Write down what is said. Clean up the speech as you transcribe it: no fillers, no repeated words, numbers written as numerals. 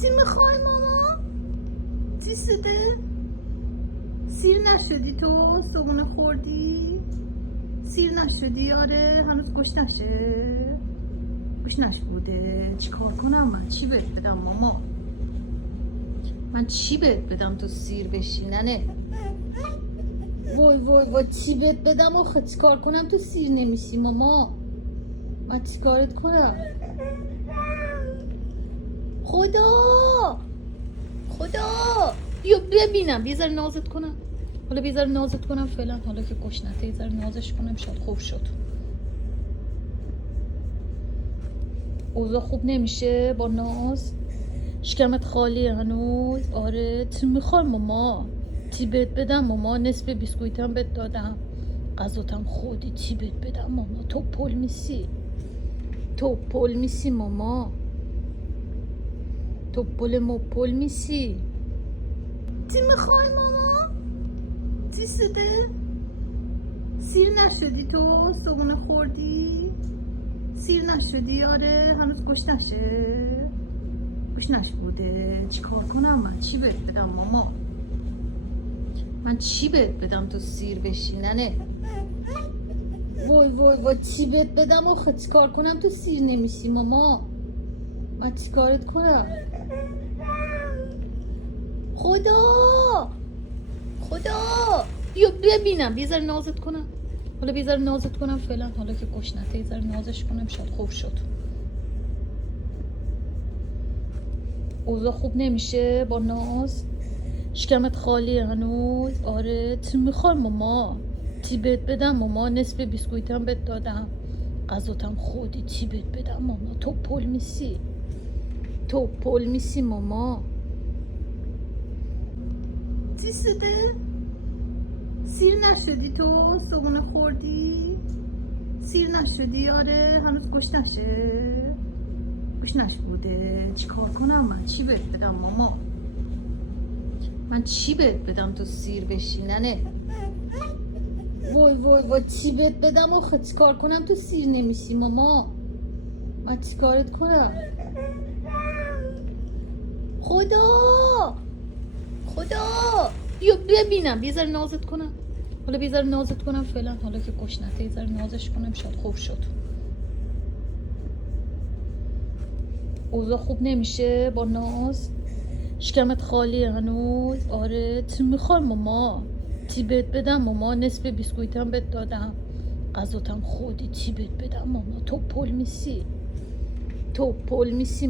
چی میخوای ماما؟ چی شده؟ سیر نشدی تو؟ صبحونه خوردی؟ سیر نشدی؟ آره هنوز گوش نشده. چی کار کنم من؟ چی بهت بدم ماما؟ من چی بهت بدم تو سیر بشی ننه؟ وای چی بهت بدم آخه؟ چی کار کنم تو سیر نمیشی ماما؟ من چی کارت کنم؟ خدا بیا ببینم، یه ذره نازت کنم. حالا یه ذره نازت کنم فعلا، حالا که گشنته یه ذره نازش کنم شاید خوب شد. اوضاع خوب نمیشه با ناز؟ شکمت خالیه هنوز؟ آره چی میخوای ماما؟ چی بهت بدم ماما؟ نصف بیسکویتم بهت دادم، غذاتم خودی. چی بهت بدم ماما؟ تو پل میسی ماما؟ تو پل میسی؟ چی میخوای ماما؟ چی شده؟ سیر نشدی تو؟ صبحونه خوردی؟ سیر نشدی؟ آره هنوز گوش نشده. چی کار کنم من؟ چی بهت بدم ماما؟ من چی بهت بدم تو سیر بشی ننه؟ وای چی بهت بدم آخه؟ چی کار کنم تو سیر نمیشی ماما؟ من چی کارت کنم؟ خدا بیا ببینم، یه ذره نازت کنم. حالا یه ذره نازت کنم فعلا، حالا که گشنته یه ذره نازش کنم شاید خوب شد. اوضاع خوب نمیشه با ناز؟ شکمت خالیه هنوز؟ آره چی میخوای ماما؟ چی بهت بدم ماما؟ نصف بیسکویتم بهت دادم، غذاتم خودی. چی بهت بدم ماما؟ تو پل میسی ماما؟ چی شده؟ سیر نشدی تو؟ صبحونه خوردی؟ سیر نشدی؟ آره هنوز گوش نشده. چی کار کنم من؟ چی بهت بدم ماما؟ من چی بهت بدم تو سیر بشی ننه؟ وای چی بهت بدم آخه؟ چی کار کنم تو سیر نمیشی ماما؟ من چی کارت کنم؟ خدا بیا ببینم، یه ذره نازت کنم. حالا یه ذره نازت کنم فعلا، حالا که گشنته یه ذره نازش کنم شاید خوب شد. اوضاع خوب نمیشه با ناز؟ شکمت خالیه هنوز؟ آره چی میخوای ماما؟ چی بهت بدم ماما؟ نصف بیسکویتم بهت دادم، غذاتم خودی. چی بهت بدم ماما؟ تو پل میسی